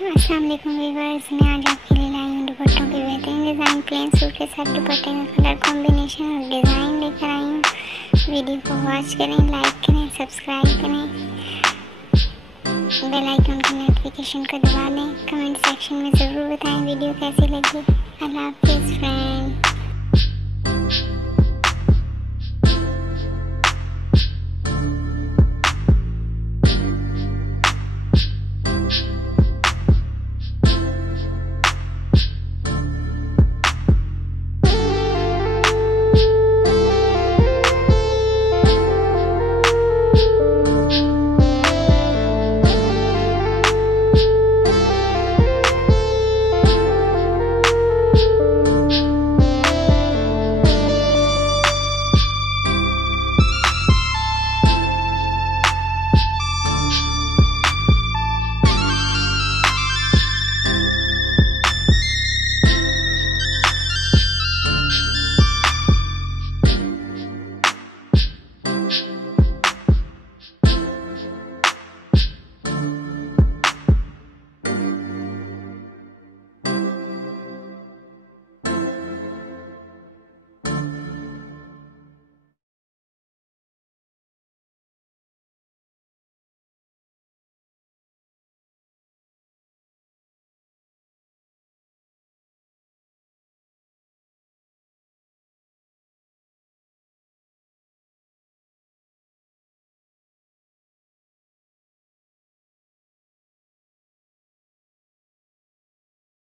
अस्सलाम वालेकुम व्यूअर्स, मैं आज आपके लिए लाई हूँ दुपट्टों के बेहतरीन डिज़ाइन। प्लेन सूट के साथ दुपट्टे का कलर कॉम्बिनेशन और डिज़ाइन लेकर आई हूँ। वीडियो को वॉच करें, लाइक करें, सब्सक्राइब करें, बेल आइकन की नोटिफिकेशन को दबा लें। कमेंट सेक्शन में ज़रूर बताएं वीडियो कैसी लगी। अल्लाह हाफ़िज़ फ्रेंड।